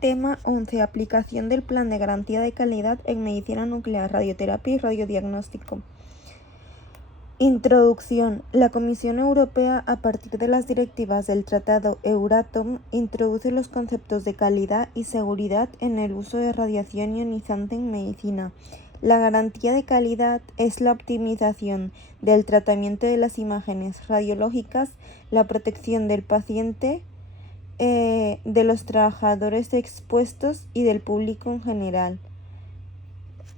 Tema 11. Aplicación del Plan de Garantía de Calidad en Medicina Nuclear, Radioterapia y Radiodiagnóstico. Introducción. La Comisión Europea, a partir de las directivas del Tratado Euratom, introduce los conceptos de calidad y seguridad en el uso de radiación ionizante en medicina. La garantía de calidad es la optimización del tratamiento de las imágenes radiológicas, la protección del paciente, de los trabajadores expuestos y del público en general.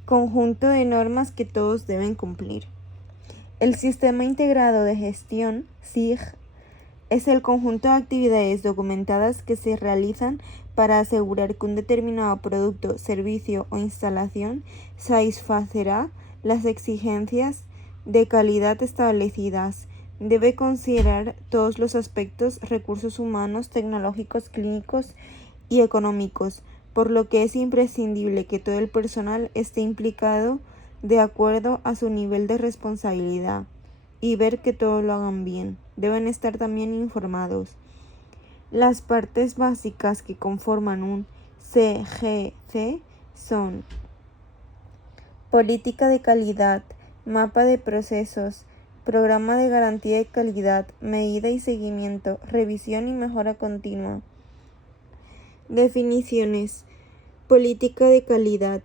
Conjunto de normas que todos deben cumplir. El Sistema Integrado de Gestión, SIG, es el conjunto de actividades documentadas que se realizan para asegurar que un determinado producto, servicio o instalación satisfacerá las exigencias de calidad establecidas. Debe considerar todos los aspectos, recursos humanos, tecnológicos, clínicos y económicos, por lo que es imprescindible que todo el personal esté implicado de acuerdo a su nivel de responsabilidad y ver que todo lo hagan bien. Deben estar también informados. Las partes básicas que conforman un CGC son política de calidad, mapa de procesos, programa de garantía de calidad, medida y seguimiento, revisión y mejora continua. Definiciones. Política de calidad.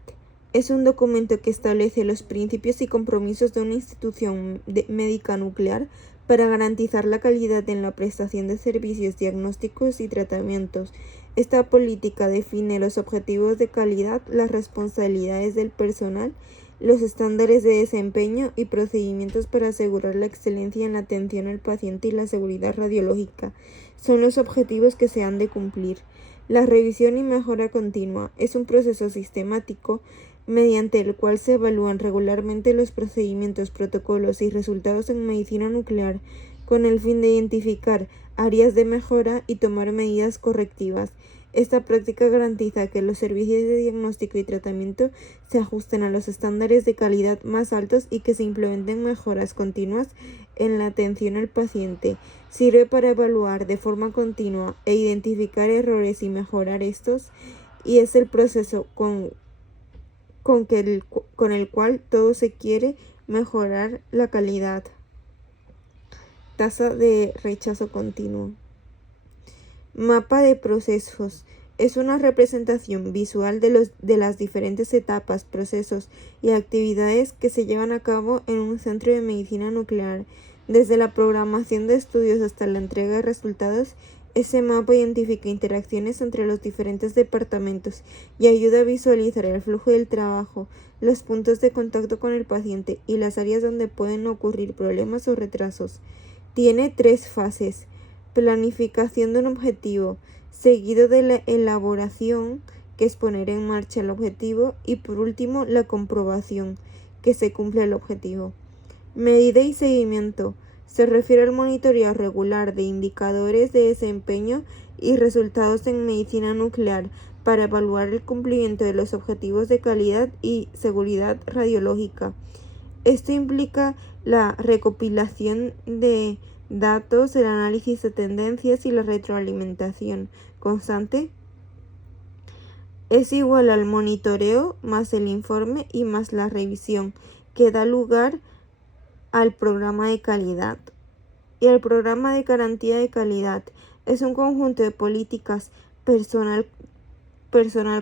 Es un documento que establece los principios y compromisos de una institución médica nuclear para garantizar la calidad en la prestación de servicios diagnósticos y tratamientos. Esta política define los objetivos de calidad, las responsabilidades del personal, los estándares de desempeño y procedimientos para asegurar la excelencia en la atención al paciente y la seguridad radiológica. Son los objetivos que se han de cumplir. La revisión y mejora continua es un proceso sistemático mediante el cual se evalúan regularmente los procedimientos, protocolos y resultados en medicina nuclear, con el fin de identificar áreas de mejora y tomar medidas correctivas. Esta práctica garantiza que los servicios de diagnóstico y tratamiento se ajusten a los estándares de calidad más altos y que se implementen mejoras continuas en la atención al paciente. Sirve para evaluar de forma continua e identificar errores y mejorar estos, y es el proceso con el cual todo se quiere mejorar la calidad. Tasa de rechazo continuo. Mapa de procesos. Es una representación visual de las diferentes etapas, procesos y actividades que se llevan a cabo en un centro de medicina nuclear. Desde la programación de estudios hasta la entrega de resultados, ese mapa identifica interacciones entre los diferentes departamentos y ayuda a visualizar el flujo del trabajo, los puntos de contacto con el paciente y las áreas donde pueden ocurrir problemas o retrasos. Tiene 3 fases. Planificación de un objetivo, seguido de la elaboración, que es poner en marcha el objetivo, y por último la comprobación, que se cumple el objetivo. Medida y seguimiento. Se refiere al monitoreo regular de indicadores de desempeño y resultados en medicina nuclear para evaluar el cumplimiento de los objetivos de calidad y seguridad radiológica. Esto implica la recopilación de datos, el análisis de tendencias y la retroalimentación constante. Es igual al monitoreo más el informe y más la revisión, que da lugar al programa de calidad. Y el programa de garantía de calidad es un conjunto de políticas, personal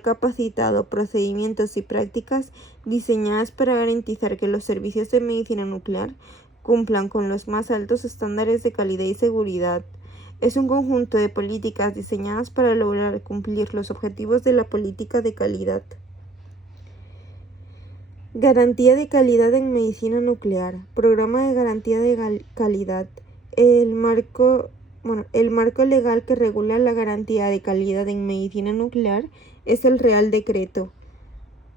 capacitado, procedimientos y prácticas diseñadas para garantizar que los servicios de medicina nuclear cumplan con los más altos estándares de calidad y seguridad. Es un conjunto de políticas diseñadas para lograr cumplir los objetivos de la política de calidad. Garantía de calidad en medicina nuclear. Programa de garantía de calidad. El marco legal que regula la garantía de calidad en medicina nuclear es el Real Decreto,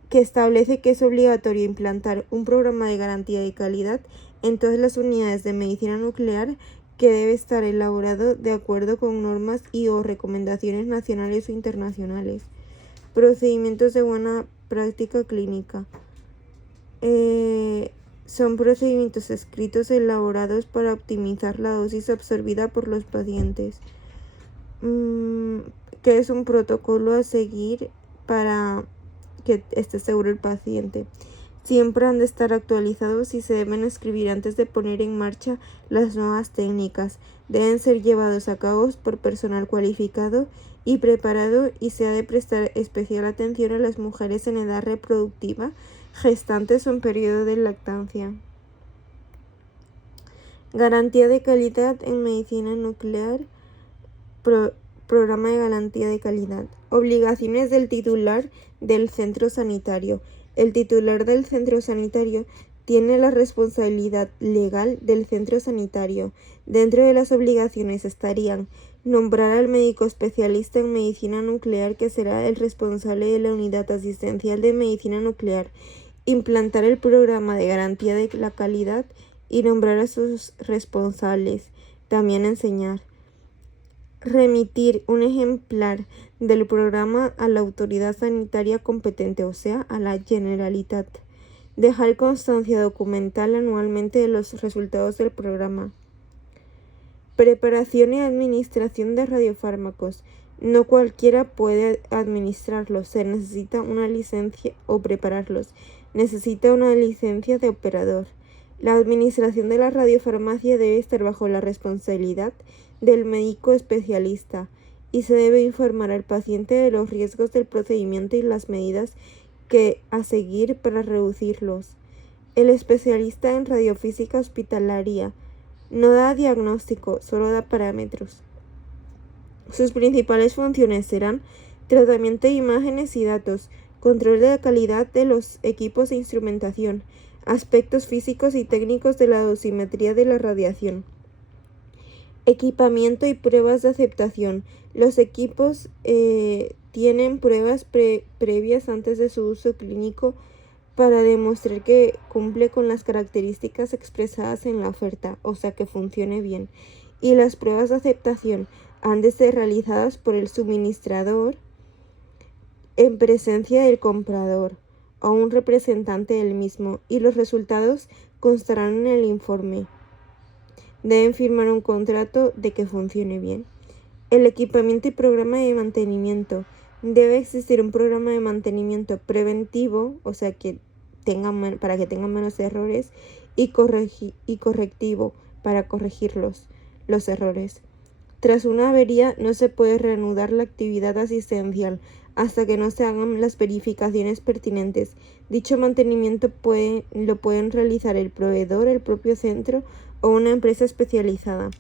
que establece que es obligatorio implantar un programa de garantía de calidad en todas las unidades de medicina nuclear, que debe estar elaborado de acuerdo con normas y/o recomendaciones nacionales o internacionales. Procedimientos de buena práctica clínica. Son procedimientos escritos elaborados para optimizar la dosis absorbida por los pacientes. que es un protocolo a seguir para que esté seguro el paciente. Siempre han de estar actualizados y se deben escribir antes de poner en marcha las nuevas técnicas. Deben ser llevados a cabo por personal cualificado y preparado, y se ha de prestar especial atención a las mujeres en edad reproductiva, gestantes o en periodo de lactancia. Garantía de calidad en medicina nuclear. Programa de garantía de calidad. Obligaciones del titular del centro sanitario. El titular del centro sanitario tiene la responsabilidad legal del centro sanitario. Dentro de las obligaciones estarían nombrar al médico especialista en medicina nuclear, que será el responsable de la unidad asistencial de medicina nuclear, implantar el programa de garantía de la calidad y nombrar a sus responsables. También enseñar. Remitir un ejemplar del programa a la autoridad sanitaria competente, o sea, a la Generalitat. Dejar constancia documental anualmente de los resultados del programa. Preparación y administración de radiofármacos. No cualquiera puede administrarlos, se necesita una licencia o prepararlos. Necesita una licencia de operador. La administración de la radiofarmacia debe estar bajo la responsabilidad del médico especialista, y se debe informar al paciente de los riesgos del procedimiento y las medidas a seguir para reducirlos. El especialista en radiofísica hospitalaria no da diagnóstico, solo da parámetros. Sus principales funciones serán tratamiento de imágenes y datos, control de la calidad de los equipos e instrumentación, aspectos físicos y técnicos de la dosimetría de la radiación. Equipamiento y pruebas de aceptación. Los equipos tienen pruebas previas antes de su uso clínico para demostrar que cumple con las características expresadas en la oferta, o sea, que funcione bien. Y las pruebas de aceptación han de ser realizadas por el suministrador en presencia del comprador o un representante del mismo, y los resultados constarán en el informe. Deben firmar un contrato de que funcione bien. El equipamiento y programa de mantenimiento. Debe existir un programa de mantenimiento preventivo, o sea, para que tengan menos errores, y correctivo para corregir los errores. Tras una avería no se puede reanudar la actividad asistencial hasta que no se hagan las verificaciones pertinentes. Dicho mantenimiento lo pueden realizar el proveedor, el propio centro o una empresa especializada.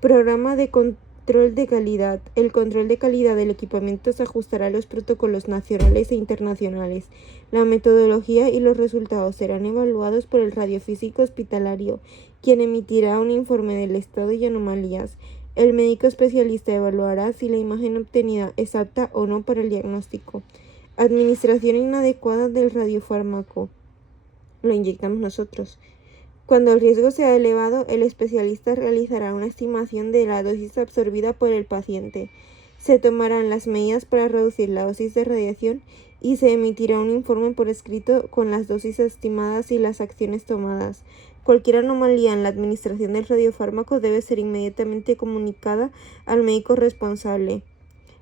Programa de control de calidad. El control de calidad del equipamiento se ajustará a los protocolos nacionales e internacionales. La metodología y los resultados serán evaluados por el radiofísico hospitalario, quien emitirá un informe del estado y anomalías. El médico especialista evaluará si la imagen obtenida es apta o no para el diagnóstico. Administración inadecuada del radiofármaco. Lo inyectamos nosotros. Cuando el riesgo sea elevado, el especialista realizará una estimación de la dosis absorbida por el paciente. Se tomarán las medidas para reducir la dosis de radiación y se emitirá un informe por escrito con las dosis estimadas y las acciones tomadas. Cualquier anomalía en la administración del radiofármaco debe ser inmediatamente comunicada al médico responsable.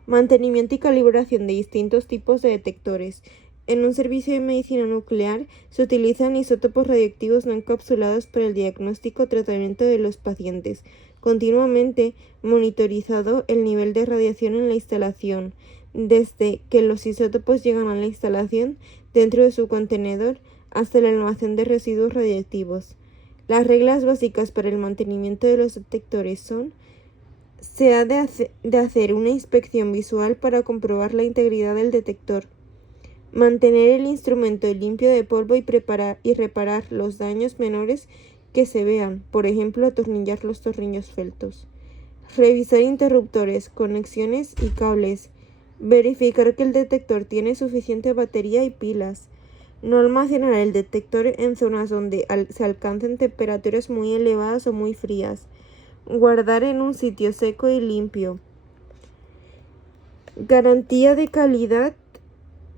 Mantenimiento y calibración de distintos tipos de detectores. En un servicio de medicina nuclear se utilizan isótopos radioactivos no encapsulados para el diagnóstico o tratamiento de los pacientes. Continuamente monitorizado el nivel de radiación en la instalación, desde que los isótopos llegan a la instalación dentro de su contenedor hasta el almacén de residuos radiactivos. Las reglas básicas para el mantenimiento de los detectores son: se ha de hacer una inspección visual para comprobar la integridad del detector. Mantener el instrumento limpio de polvo y reparar los daños menores que se vean, por ejemplo, atornillar los tornillos sueltos. Revisar interruptores, conexiones y cables. Verificar que el detector tiene suficiente batería y pilas. No almacenar el detector en zonas donde se alcancen temperaturas muy elevadas o muy frías. Guardar en un sitio seco y limpio. Garantía de calidad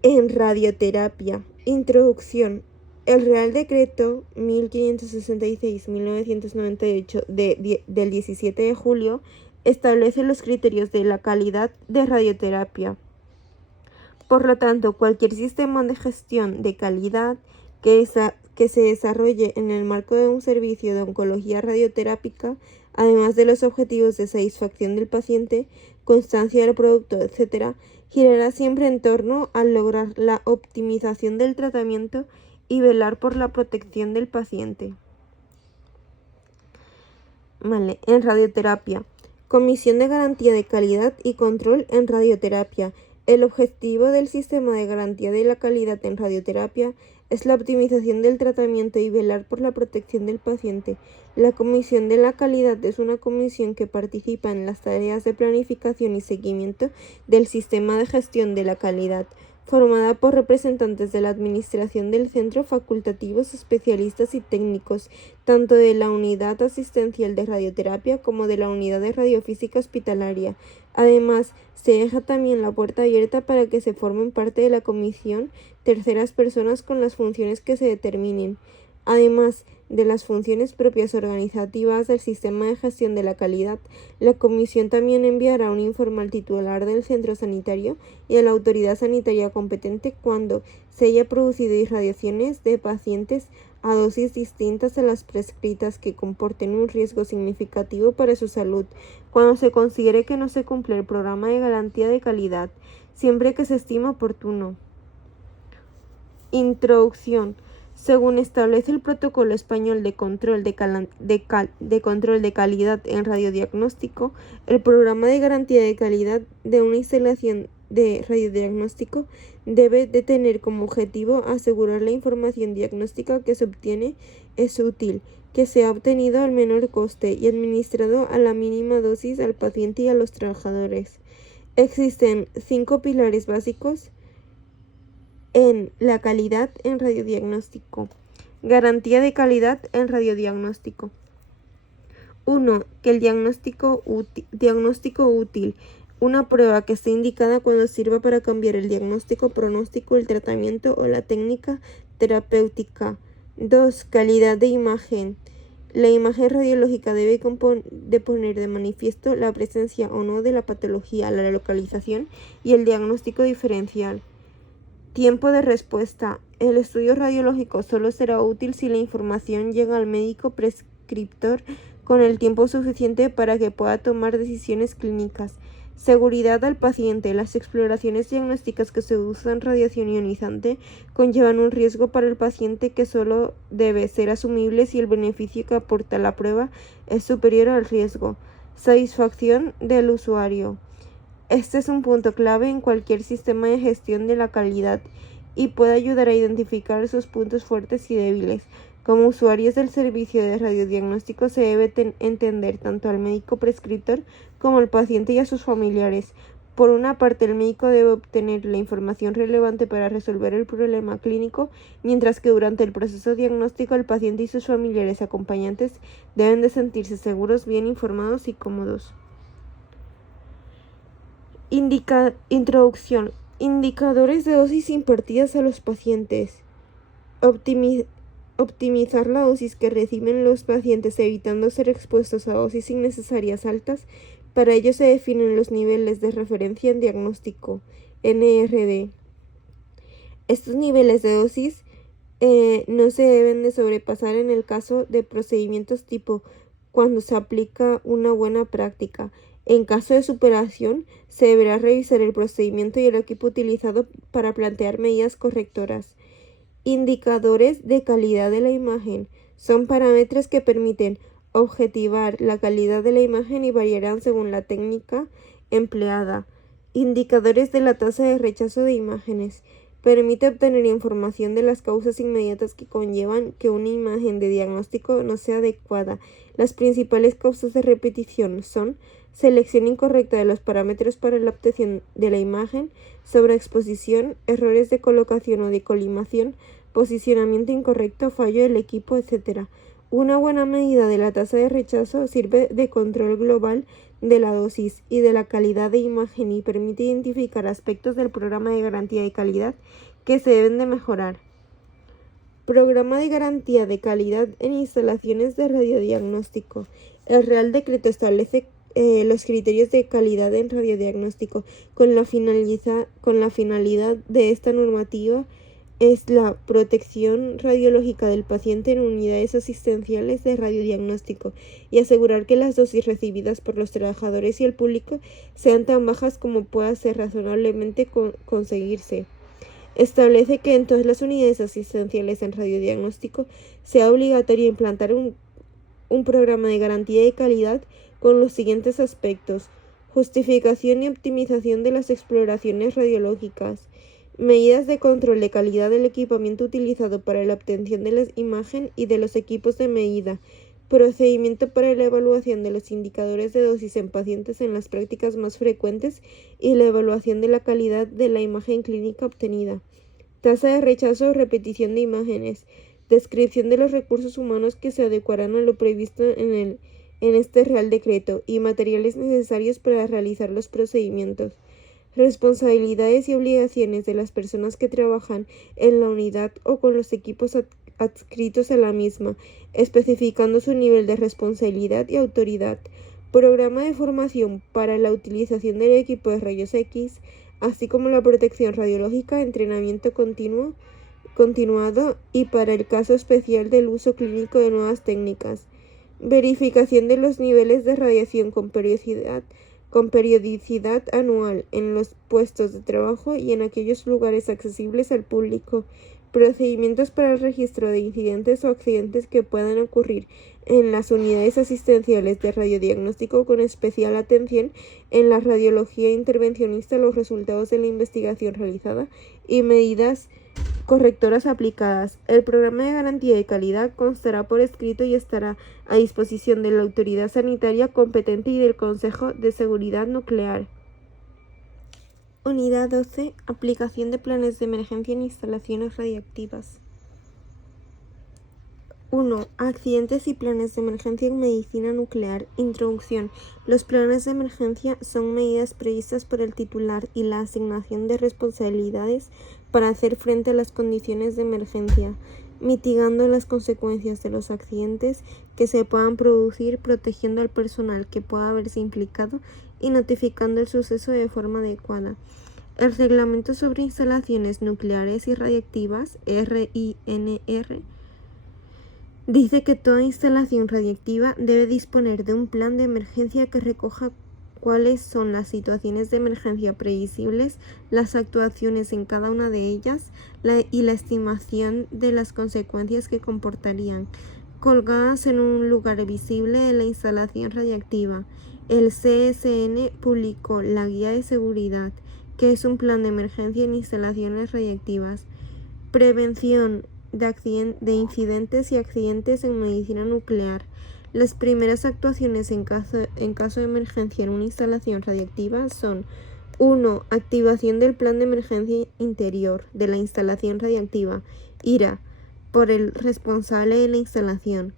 en radioterapia. Introducción. El Real Decreto 1566-1998 del 17 de julio establece los criterios de la calidad de radioterapia. Por lo tanto, cualquier sistema de gestión de calidad que se desarrolle en el marco de un servicio de oncología radioterápica, además de los objetivos de satisfacción del paciente, constancia del producto, etc., girará siempre en torno a lograr la optimización del tratamiento y velar por la protección del paciente. En radioterapia. Comisión de Garantía de Calidad y Control en Radioterapia. El objetivo del sistema de garantía de la calidad en radioterapia es la optimización del tratamiento y velar por la protección del paciente. La Comisión de la Calidad es una comisión que participa en las tareas de planificación y seguimiento del sistema de gestión de la calidad, formada por representantes de la administración del centro, facultativos, especialistas y técnicos, tanto de la unidad asistencial de radioterapia como de la unidad de radiofísica hospitalaria. Además, se deja también la puerta abierta para que se formen parte de la comisión terceras personas con las funciones que se determinen. Además de las funciones propias organizativas del sistema de gestión de la calidad, la comisión también enviará un informe al titular del centro sanitario y a la autoridad sanitaria competente cuando se haya producido irradiaciones de pacientes a dosis distintas a las prescritas que comporten un riesgo significativo para su salud, cuando se considere que no se cumple el programa de garantía de calidad, siempre que se estime oportuno. Introducción. Según establece el Protocolo Español de Control de Calidad en Radiodiagnóstico, el programa de garantía de calidad de una instalación de radiodiagnóstico debe de tener como objetivo asegurar la información diagnóstica que se obtiene es útil, que se ha obtenido al menor coste y administrado a la mínima dosis al paciente y a los trabajadores. Existen 5 pilares básicos en la calidad en radiodiagnóstico. Garantía de calidad en radiodiagnóstico. 1. Que el diagnóstico útil. Una prueba que esté indicada cuando sirva para cambiar el diagnóstico, pronóstico, el tratamiento o la técnica terapéutica. 2. Calidad de imagen. La imagen radiológica debe de poner de manifiesto la presencia o no de la patología, la localización y el diagnóstico diferencial. Tiempo de respuesta. El estudio radiológico solo será útil si la información llega al médico prescriptor con el tiempo suficiente para que pueda tomar decisiones clínicas. Seguridad al paciente. Las exploraciones diagnósticas que se usan radiación ionizante conllevan un riesgo para el paciente que solo debe ser asumible si el beneficio que aporta la prueba es superior al riesgo. Satisfacción del usuario. Este es un punto clave en cualquier sistema de gestión de la calidad y puede ayudar a identificar sus puntos fuertes y débiles. Como usuarios del servicio de radiodiagnóstico se debe entender tanto al médico prescriptor como al paciente y a sus familiares. Por una parte, el médico debe obtener la información relevante para resolver el problema clínico, mientras que durante el proceso diagnóstico el paciente y sus familiares acompañantes deben de sentirse seguros, bien informados y cómodos. Introducción. Indicadores de dosis impartidas a los pacientes. Optimizar la dosis que reciben los pacientes evitando ser expuestos a dosis innecesarias altas. Para ello se definen los niveles de referencia en diagnóstico, NRD. Estos niveles de dosis no se deben de sobrepasar en el caso de procedimientos tipo cuando se aplica una buena práctica. En caso de superación, se deberá revisar el procedimiento y el equipo utilizado para plantear medidas correctoras. Indicadores de calidad de la imagen. Son parámetros que permiten objetivar la calidad de la imagen y variarán según la técnica empleada. Indicadores de la tasa de rechazo de imágenes. Permite obtener información de las causas inmediatas que conllevan que una imagen de diagnóstico no sea adecuada. Las principales causas de repetición son selección incorrecta de los parámetros para la obtención de la imagen, sobreexposición, errores de colocación o de colimación, posicionamiento incorrecto, fallo del equipo, etc. Una buena medida de la tasa de rechazo sirve de control global de la dosis y de la calidad de imagen y permite identificar aspectos del programa de garantía de calidad que se deben de mejorar. Programa de garantía de calidad en instalaciones de radiodiagnóstico. El Real Decreto establece los criterios de calidad en radiodiagnóstico. Con la finalidad de esta normativa es la protección radiológica del paciente en unidades asistenciales de radiodiagnóstico y asegurar que las dosis recibidas por los trabajadores y el público sean tan bajas como pueda ser razonablemente conseguirse. Establece que en todas las unidades asistenciales en radiodiagnóstico sea obligatorio implantar un programa de garantía de calidad con los siguientes aspectos: justificación y optimización de las exploraciones radiológicas, medidas de control de calidad del equipamiento utilizado para la obtención de la imagen y de los equipos de medida, procedimiento para la evaluación de los indicadores de dosis en pacientes en las prácticas más frecuentes y la evaluación de la calidad de la imagen clínica obtenida, tasa de rechazo o repetición de imágenes, descripción de los recursos humanos que se adecuarán a lo previsto en este Real Decreto y materiales necesarios para realizar los procedimientos, responsabilidades y obligaciones de las personas que trabajan en la unidad o con los equipos adscritos a la misma, especificando su nivel de responsabilidad y autoridad, programa de formación para la utilización del equipo de rayos X, así como la protección radiológica, entrenamiento continuado y para el caso especial del uso clínico de nuevas técnicas, verificación de los niveles de radiación con periodicidad anual en los puestos de trabajo y en aquellos lugares accesibles al público, procedimientos para el registro de incidentes o accidentes que puedan ocurrir en las unidades asistenciales de radiodiagnóstico, con especial atención en la radiología intervencionista, los resultados de la investigación realizada y medidas correctoras aplicadas. El programa de garantía de calidad constará por escrito y estará a disposición de la autoridad sanitaria competente y del Consejo de Seguridad Nuclear. Unidad 12. Aplicación de planes de emergencia en instalaciones radiactivas. 1. Accidentes y planes de emergencia en medicina nuclear. Introducción. Los planes de emergencia son medidas previstas por el titular y la asignación de responsabilidades para hacer frente a las condiciones de emergencia, mitigando las consecuencias de los accidentes que se puedan producir, protegiendo al personal que pueda verse implicado y notificando el suceso de forma adecuada. El Reglamento sobre Instalaciones Nucleares y Radiactivas, RINR, dice que toda instalación radiactiva debe disponer de un plan de emergencia que recoja cuáles son las situaciones de emergencia previsibles, las actuaciones en cada una de ellas y la estimación de las consecuencias que comportarían, colgadas en un lugar visible de la instalación radiactiva. El CSN publicó la Guía de Seguridad, que es un plan de emergencia en instalaciones radiactivas. Prevención de incidentes y accidentes en medicina nuclear. Las primeras actuaciones en caso de emergencia en una instalación radiactiva son: 1. Activación del plan de emergencia interior de la instalación radiactiva, IRA, por el responsable de la instalación.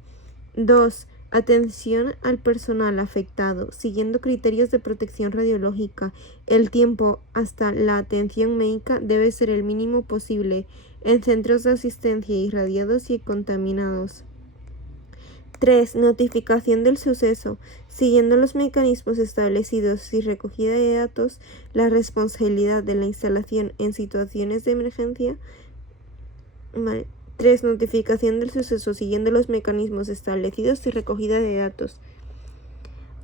2. Atención al personal afectado, siguiendo criterios de protección radiológica. El tiempo hasta la atención médica debe ser el mínimo posible en centros de asistencia irradiados y contaminados. 3. Notificación del suceso. Siguiendo los mecanismos establecidos y recogida de datos, la responsabilidad de la instalación en situaciones de emergencia. 3. Notificación del suceso siguiendo los mecanismos establecidos y recogida de datos.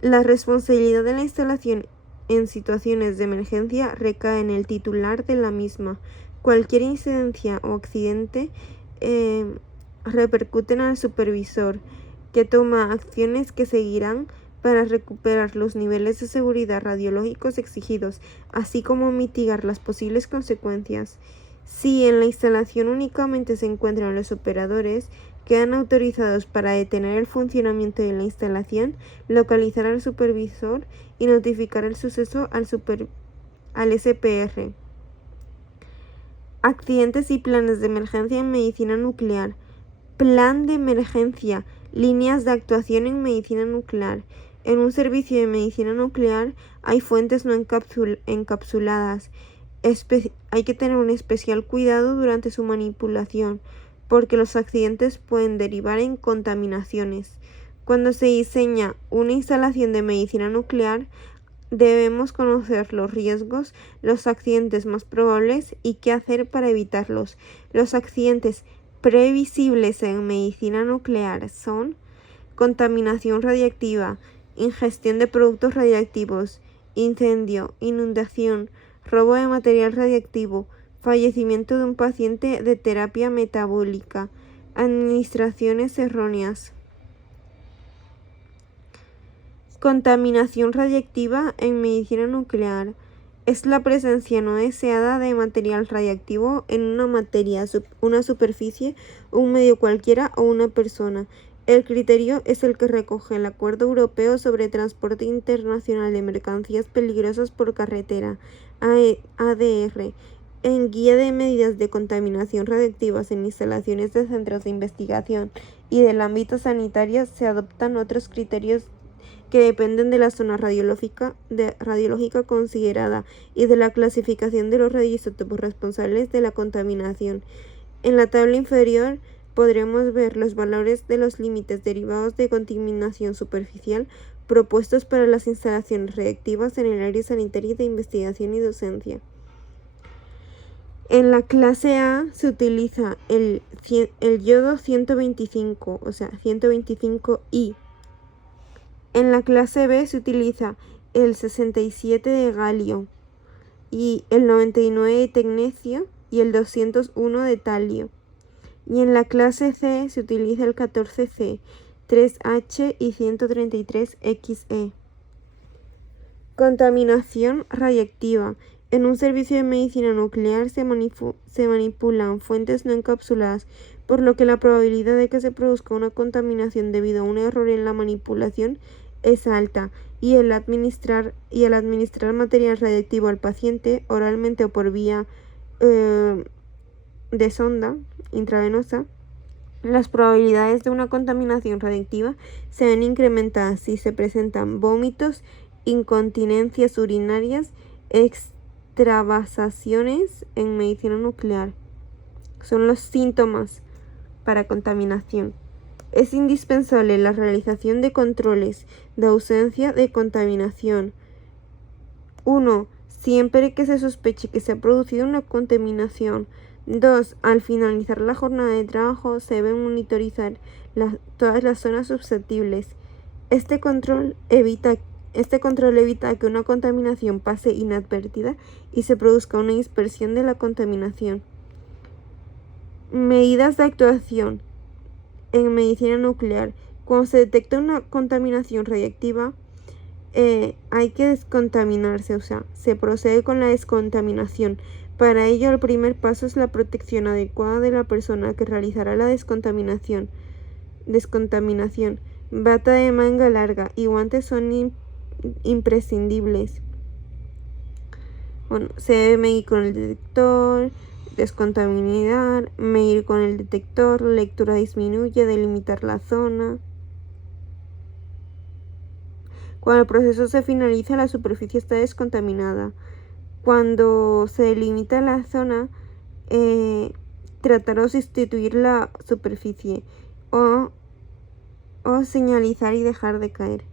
La responsabilidad de la instalación en situaciones de emergencia recae en el titular de la misma. Cualquier incidencia o accidente repercute en el supervisor, que toma acciones que seguirán para recuperar los niveles de seguridad radiológicos exigidos, así como mitigar las posibles consecuencias. Si en la instalación únicamente se encuentran los operadores, quedan autorizados para detener el funcionamiento de la instalación, localizar al supervisor y notificar el suceso al SPR. Accidentes y planes de emergencia en medicina nuclear. Plan de emergencia. Líneas de actuación en medicina nuclear. En un servicio de medicina nuclear hay fuentes no encapsuladas. Hay que tener un especial cuidado durante su manipulación, porque los accidentes pueden derivar en contaminaciones. Cuando se diseña una instalación de medicina nuclear, debemos conocer los riesgos, los accidentes más probables y qué hacer para evitarlos. Los accidentes previsibles en medicina nuclear son contaminación radiactiva, ingestión de productos radiactivos, incendio, inundación, robo de material radiactivo, fallecimiento de un paciente de terapia metabólica, administraciones erróneas. Contaminación radiactiva en medicina nuclear es la presencia no deseada de material radiactivo en una materia, una superficie, un medio cualquiera o una persona. El criterio es el que recoge el Acuerdo Europeo sobre Transporte Internacional de Mercancías Peligrosas por Carretera, ADR. En Guía de Medidas de Contaminación Radiactivas en Instalaciones de Centros de Investigación y del ámbito sanitario se adoptan otros criterios que dependen de la zona radiológica considerada y de la clasificación de los radioisótopos responsables de la contaminación. En la tabla inferior podremos ver los valores de los límites derivados de contaminación superficial propuestos para las instalaciones radiactivas en el área sanitaria de investigación y docencia. En la clase A se utiliza el yodo 125, o sea, 125I. En la clase B se utiliza el 67 de galio y el 99 de tecnecio y el 201 de talio. Y en la clase C se utiliza el 14C, 3H y 133XE. Contaminación radiactiva. En un servicio de medicina nuclear se manipulan fuentes no encapsuladas, por lo que la probabilidad de que se produzca una contaminación debido a un error en la manipulación es alta, y al administrar material radiactivo al paciente oralmente o por vía de sonda intravenosa, las probabilidades de una contaminación radiactiva se ven incrementadas si se presentan vómitos, incontinencias urinarias, extravasaciones en medicina nuclear. Son los síntomas para contaminación. Es indispensable la realización de controles de ausencia de contaminación. 1. Siempre que se sospeche que se ha producido una contaminación. 2. Al finalizar la jornada de trabajo se deben monitorizar todas las zonas susceptibles. Este control evita que una contaminación pase inadvertida y se produzca una dispersión de la contaminación. Medidas de actuación en medicina nuclear. Cuando se detecta una contaminación radiactiva, hay que descontaminarse, o sea, se procede con la descontaminación. Para ello, el primer paso es la protección adecuada de la persona que realizará la descontaminación. Bata de manga larga y guantes son imprescindibles. Bueno, se debe medir con el detector, descontaminar, medir con el detector, la lectura disminuye, delimitar la zona. Cuando el proceso se finaliza, la superficie está descontaminada. Cuando se delimita la zona, tratar de sustituir la superficie o señalizar y dejar de caer.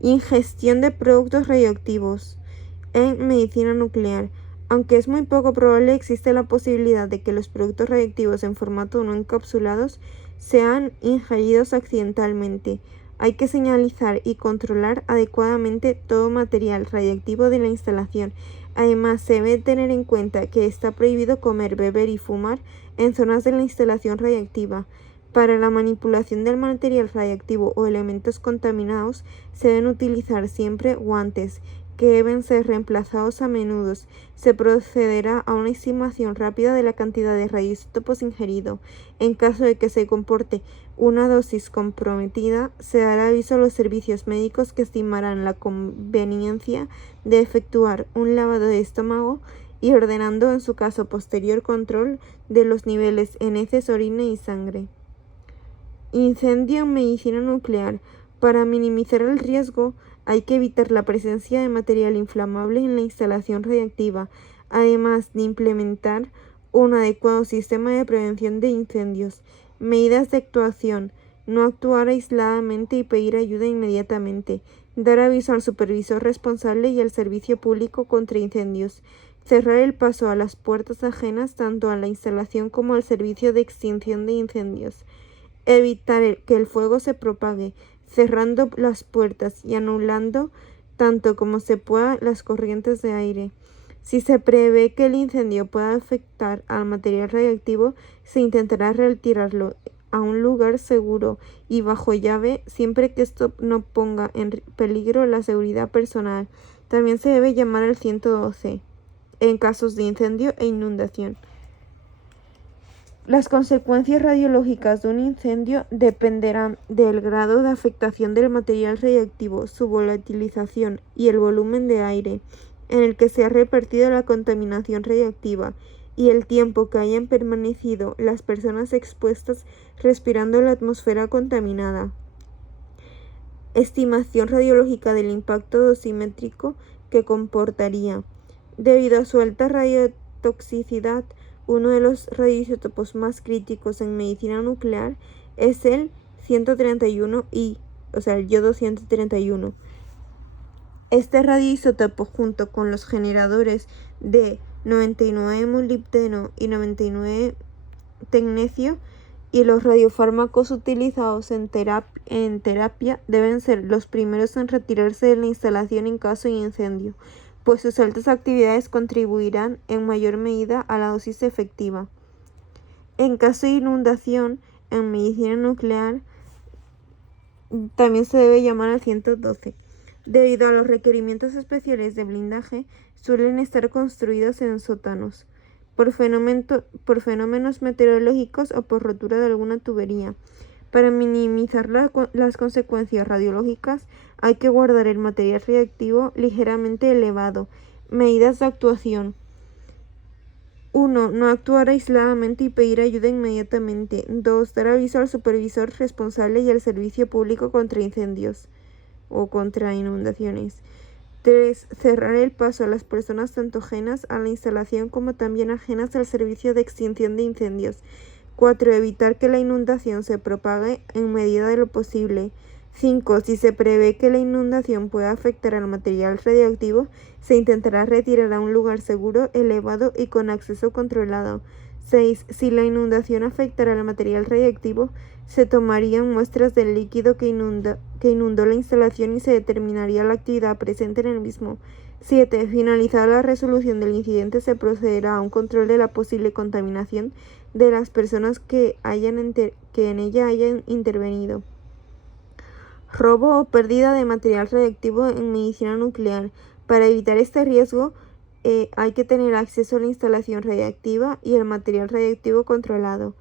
Ingestión de productos radioactivos en medicina nuclear. Aunque es muy poco probable, existe la posibilidad de que los productos radiactivos en formato no encapsulados sean ingeridos accidentalmente. Hay que señalizar y controlar adecuadamente todo material radiactivo de la instalación. Además, se debe tener en cuenta que está prohibido comer, beber y fumar en zonas de la instalación radiactiva. Para la manipulación del material radiactivo o elementos contaminados, se deben utilizar siempre guantes, que deben ser reemplazados a menudo. Se procederá a una estimación rápida de la cantidad de radioisótopos ingerido. En caso de que se comporte una dosis comprometida, se dará aviso a los servicios médicos, que estimarán la conveniencia de efectuar un lavado de estómago y ordenando en su caso posterior control de los niveles en heces, orina y sangre. Incendio en medicina nuclear. Para minimizar el riesgo, hay que evitar la presencia de material inflamable en la instalación radiactiva, además de implementar un adecuado sistema de prevención de incendios. Medidas de actuación. no actuar aisladamente y pedir ayuda inmediatamente, dar aviso al supervisor responsable y al servicio público contra incendios, cerrar el paso a las puertas ajenas tanto a la instalación como al servicio de extinción de incendios, evitar que el fuego se propague, cerrando las puertas y anulando tanto como se pueda las corrientes de aire. Si se prevé que el incendio pueda afectar al material radiactivo, se intentará retirarlo a un lugar seguro y bajo llave, siempre que esto no ponga en peligro la seguridad personal. También se debe llamar al 112 en casos de incendio e inundación. Las consecuencias radiológicas de un incendio dependerán del grado de afectación del material radiactivo, su volatilización y el volumen de aire en el que se ha repartido la contaminación radiactiva y el tiempo que hayan permanecido las personas expuestas respirando la atmósfera contaminada. Estimación radiológica del impacto dosimétrico que comportaría. Debido a su alta radiotoxicidad, uno de los radioisótopos más críticos en medicina nuclear es el 131I, o sea, el yodo 131. Este radioisótopo, junto con los generadores de 99 molibdeno y 99 tecnecio y los radiofármacos utilizados en terapia, deben ser los primeros en retirarse de la instalación en caso de incendio, pues sus altas actividades contribuirán en mayor medida a la dosis efectiva. En caso de inundación, en medicina nuclear, también se debe llamar al 112. Debido a los requerimientos especiales de blindaje, suelen estar construidos en sótanos, por fenómenos meteorológicos o por rotura de alguna tubería. Para minimizar las consecuencias radiológicas, hay que guardar el material radiactivo ligeramente elevado. Medidas de actuación. 1. No actuar aisladamente y pedir ayuda inmediatamente. 2. Dar aviso al supervisor responsable y al servicio público contra incendios o contra inundaciones. 3. Cerrar el paso a las personas tanto ajenas a la instalación como también ajenas al servicio de extinción de incendios. 4. Evitar que la inundación se propague en medida de lo posible. 5. Si se prevé que la inundación pueda afectar al material radiactivo, se intentará retirar a un lugar seguro, elevado y con acceso controlado. 6. Si la inundación afectara al material radiactivo, se tomarían muestras del líquido que inundó la instalación y se determinaría la actividad presente en el mismo. 7. Finalizada la resolución del incidente, se procederá a un control de la posible contaminación de las personas que en ella hayan intervenido. Robo o pérdida de material radiactivo en medicina nuclear. Para evitar este riesgo, hay que tener acceso a la instalación radiactiva y el material radiactivo controlado.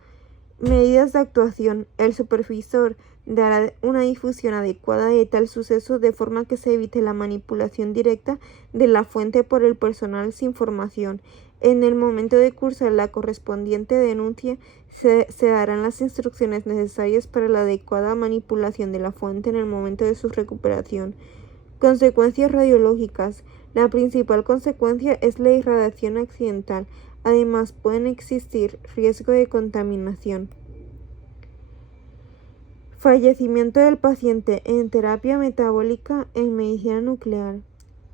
Medidas de actuación. El supervisor dará una difusión adecuada de tal suceso de forma que se evite la manipulación directa de la fuente por el personal sin formación. En el momento de cursar la correspondiente denuncia, se darán las instrucciones necesarias para la adecuada manipulación de la fuente en el momento de su recuperación. Consecuencias radiológicas. La principal consecuencia es la irradiación accidental. Además, pueden existir riesgo de contaminación. Fallecimiento del paciente en terapia metabólica en medicina nuclear.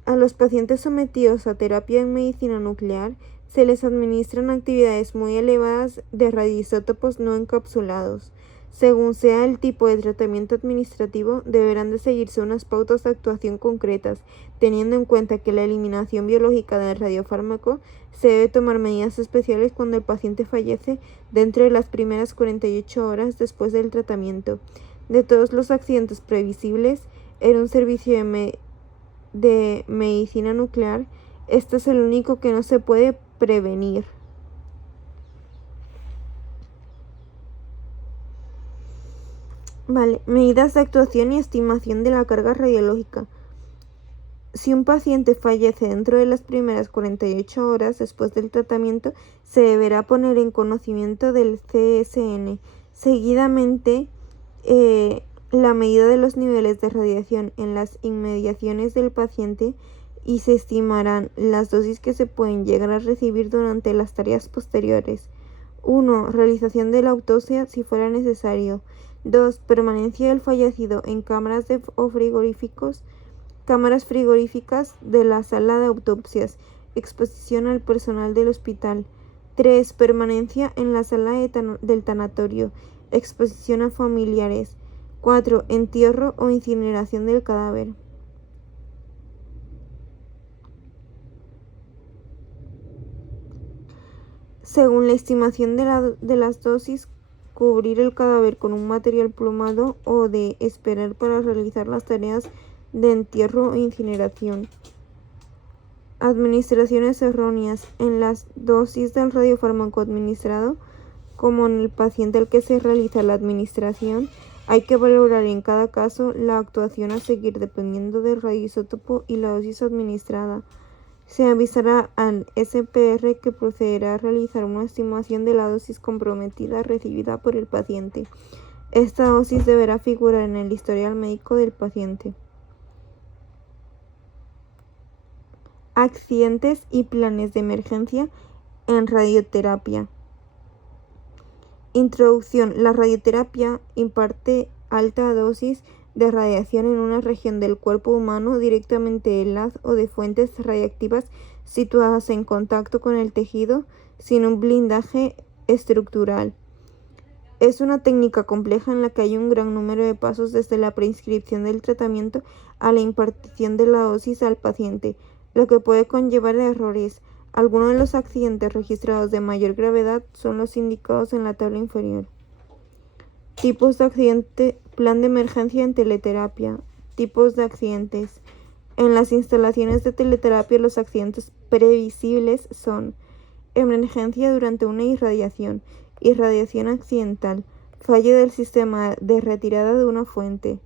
A los pacientes sometidos a terapia en medicina nuclear se les administran actividades muy elevadas de radioisótopos no encapsulados. Según sea el tipo de tratamiento administrativo, deberán de seguirse unas pautas de actuación concretas, teniendo en cuenta que la eliminación biológica del radiofármaco se debe tomar medidas especiales cuando el paciente fallece dentro de las primeras 48 horas después del tratamiento. De todos los accidentes previsibles en un servicio de medicina nuclear, este es el único que no se puede prevenir. Medidas de actuación y estimación de la carga radiológica. Si un paciente fallece dentro de las primeras 48 horas después del tratamiento, se deberá poner en conocimiento del CSN. Seguidamente, la medida de los niveles de radiación en las inmediaciones del paciente y se estimarán las dosis que se pueden llegar a recibir durante las tareas posteriores. 1. Realización de la autopsia si fuera necesario. 2. Permanencia del fallecido en cámaras frigoríficas de la sala de autopsias. Exposición al personal del hospital. 3. Permanencia en la sala del tanatorio. Exposición a familiares. 4. Entierro o incineración del cadáver. Según la estimación de las dosis, cubrir el cadáver con un material plomado o de esperar para realizar las tareas de entierro e incineración. Administraciones erróneas. En las dosis del radiofármaco administrado, como en el paciente al que se realiza la administración, hay que valorar en cada caso la actuación a seguir dependiendo del radioisótopo y la dosis administrada. Se avisará al SPR que procederá a realizar una estimación de la dosis comprometida recibida por el paciente. Esta dosis deberá figurar en el historial médico del paciente. Accidentes y planes de emergencia en radioterapia. Introducción. La radioterapia imparte alta dosis de radiación en una región del cuerpo humano directamente del haz o de fuentes radiactivas situadas en contacto con el tejido sin un blindaje estructural. Es una técnica compleja en la que hay un gran número de pasos desde la prescripción del tratamiento a la impartición de la dosis al paciente, lo que puede conllevar a errores. Algunos de los accidentes registrados de mayor gravedad son los indicados en la tabla inferior. Tipos de accidente. Plan de emergencia en teleterapia. Tipos de accidentes. En las instalaciones de teleterapia, los accidentes previsibles son: emergencia durante una irradiación, irradiación accidental, fallo del sistema de retirada de una fuente.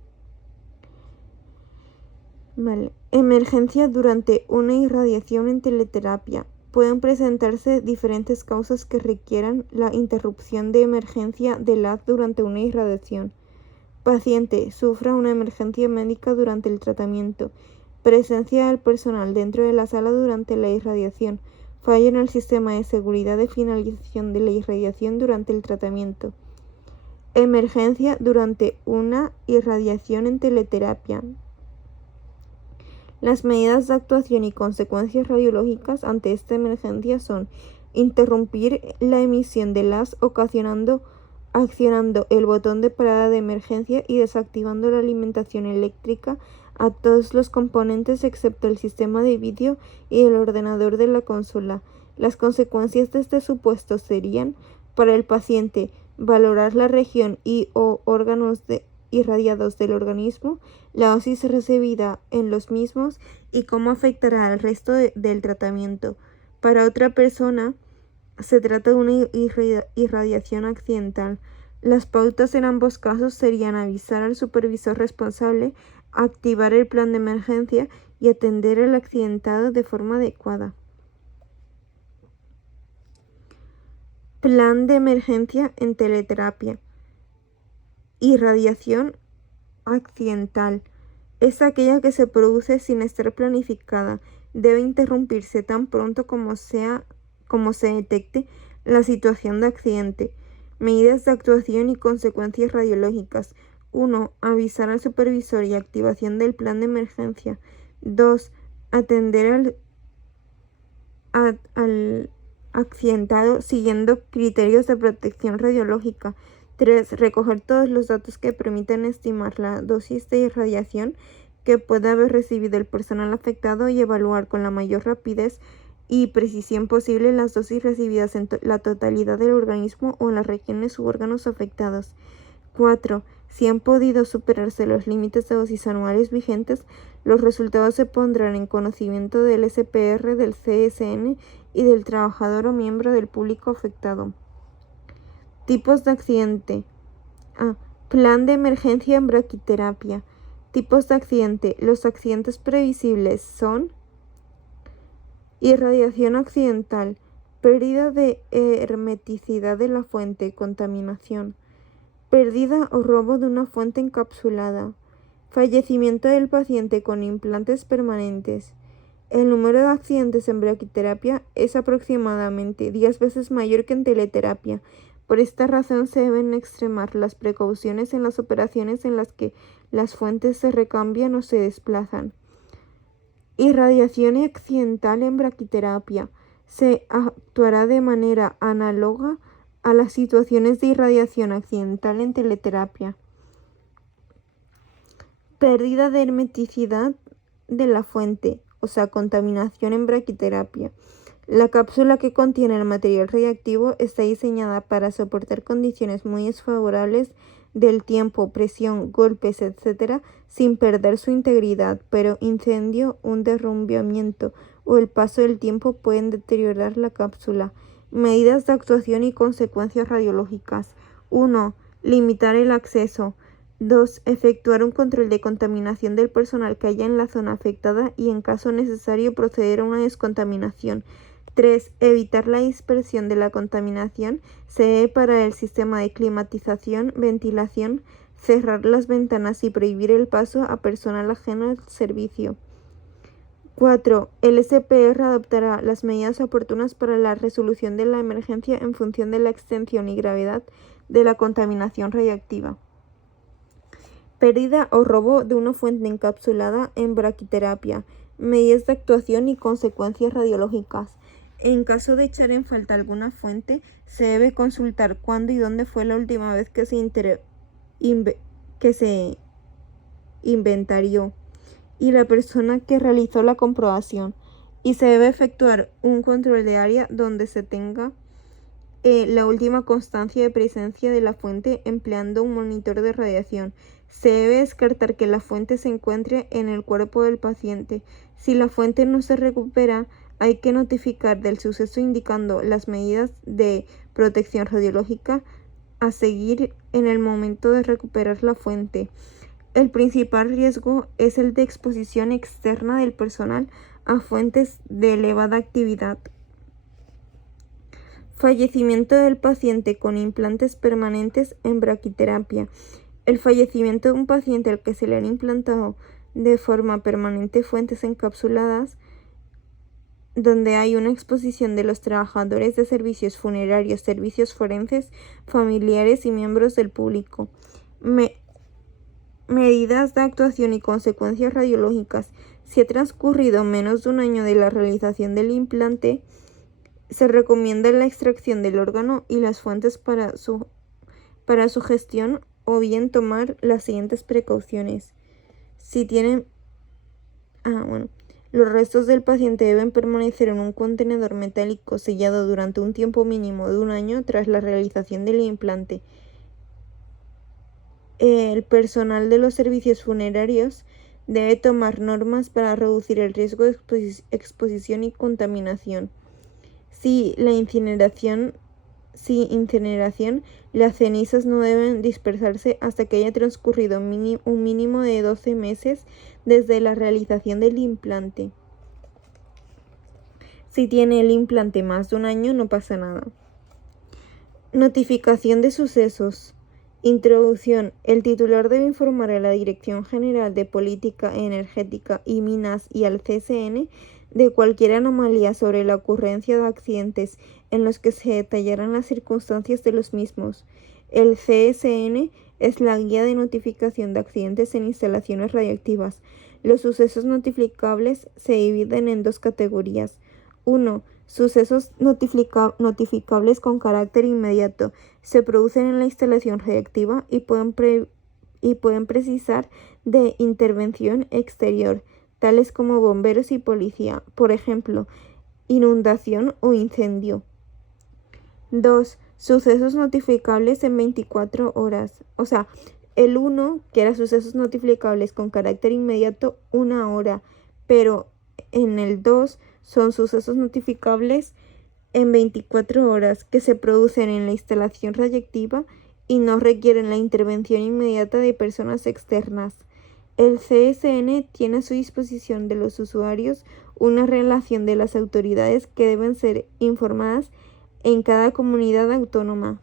Emergencia durante una irradiación en teleterapia. Pueden presentarse diferentes causas que requieran la interrupción de emergencia del haz durante una irradiación. Paciente sufra una emergencia médica durante el tratamiento. Presencia del personal dentro de la sala durante la irradiación. Fallo en el sistema de seguridad de finalización de la irradiación durante el tratamiento. Emergencia durante una irradiación en teleterapia. Las medidas de actuación y consecuencias radiológicas ante esta emergencia son: interrumpir la emisión del haz accionando el botón de parada de emergencia y desactivando la alimentación eléctrica a todos los componentes excepto el sistema de vídeo y el ordenador de la consola. Las consecuencias de este supuesto serían: para el paciente, valorar la región y/o órganos irradiados del organismo, la dosis recibida en los mismos y cómo afectará al resto del tratamiento. Para otra persona, se trata de una irradiación accidental. Las pautas en ambos casos serían avisar al supervisor responsable, activar el plan de emergencia y atender al accidentado de forma adecuada. Plan de emergencia en teleterapia. Irradiación accidental. Es aquella que se produce sin estar planificada. Debe interrumpirse tan pronto como se detecte la situación de accidente. Medidas de actuación y consecuencias radiológicas. 1. Avisar al supervisor y activación del plan de emergencia. 2. Atender al accidentado siguiendo criterios de protección radiológica. 3. Recoger todos los datos que permitan estimar la dosis de irradiación que pueda haber recibido el personal afectado y evaluar con la mayor rapidez y precisión posible las dosis recibidas en la totalidad del organismo o en las regiones u órganos afectados. 4. Si han podido superarse los límites de dosis anuales vigentes, los resultados se pondrán en conocimiento del SPR, del CSN y del trabajador o miembro del público afectado. Tipos de accidente. Plan de emergencia en braquiterapia. Tipos de accidente. Los accidentes previsibles son: irradiación accidental, pérdida de hermeticidad de la fuente, contaminación, pérdida o robo de una fuente encapsulada, fallecimiento del paciente con implantes permanentes. El número de accidentes en braquiterapia es aproximadamente 10 veces mayor que en teleterapia. Por esta razón se deben extremar las precauciones en las operaciones en las que las fuentes se recambian o se desplazan. Irradiación accidental en braquiterapia. Se actuará de manera análoga a las situaciones de irradiación accidental en teleterapia. Pérdida de hermeticidad de la fuente, o sea, contaminación en braquiterapia. La cápsula que contiene el material radiactivo está diseñada para soportar condiciones muy desfavorables del tiempo, presión, golpes, etc., sin perder su integridad, pero incendio, un derrumbamiento o el paso del tiempo pueden deteriorar la cápsula. Medidas de actuación y consecuencias radiológicas. 1. Limitar el acceso. 2. Efectuar un control de contaminación del personal que haya en la zona afectada y, en caso necesario, proceder a una descontaminación. 3. Evitar la dispersión de la contaminación. Se debe parar el sistema de climatización, ventilación, cerrar las ventanas y prohibir el paso a personal ajeno al servicio. 4. El SPR adoptará las medidas oportunas para la resolución de la emergencia en función de la extensión y gravedad de la contaminación radiactiva. Pérdida o robo de una fuente encapsulada en braquiterapia. Medidas de actuación y consecuencias radiológicas. En caso de echar en falta alguna fuente, se debe consultar cuándo y dónde fue la última vez que se inventarió y la persona que realizó la comprobación, y se debe efectuar un control de área donde se tenga la última constancia de presencia de la fuente empleando un monitor de radiación. Se debe descartar que la fuente se encuentre en el cuerpo del paciente. Si la fuente no se recupera, hay que notificar del suceso indicando las medidas de protección radiológica a seguir en el momento de recuperar la fuente. El principal riesgo es el de exposición externa del personal a fuentes de elevada actividad. Fallecimiento del paciente con implantes permanentes en braquiterapia. El fallecimiento de un paciente al que se le han implantado de forma permanente fuentes encapsuladas, donde hay una exposición de los trabajadores de servicios funerarios, servicios forenses, familiares y miembros del público. Medidas de actuación y consecuencias radiológicas. Si ha transcurrido menos de un año de la realización del implante, se recomienda la extracción del órgano y las fuentes para su gestión, o bien tomar las siguientes precauciones. Los restos del paciente deben permanecer en un contenedor metálico sellado durante un tiempo mínimo de un año tras la realización del implante. El personal de los servicios funerarios debe tomar normas para reducir el riesgo de exposición y contaminación. Sin incineración, las cenizas no deben dispersarse hasta que haya transcurrido un mínimo de 12 meses desde la realización del implante. Si tiene el implante más de un año, no pasa nada. Notificación de sucesos. Introducción. El titular debe informar a la Dirección General de Política Energética y Minas y al CSN de cualquier anomalía sobre la ocurrencia de accidentes en los que se detallarán las circunstancias de los mismos. El CSN es la guía de notificación de accidentes en instalaciones radiactivas. Los sucesos notificables se dividen en dos categorías. 1. Sucesos notificables con carácter inmediato. Se producen en la instalación radiactiva y pueden precisar de intervención exterior, tales como bomberos y policía, por ejemplo, inundación o incendio. 2. Sucesos notificables en 24 horas. O sea, el 1, que era sucesos notificables con carácter inmediato, 1 hora, pero en el 2 son sucesos notificables en 24 horas que se producen en la instalación radiactiva y no requieren la intervención inmediata de personas externas. El CSN tiene a su disposición de los usuarios una relación de las autoridades que deben ser informadas en cada comunidad autónoma.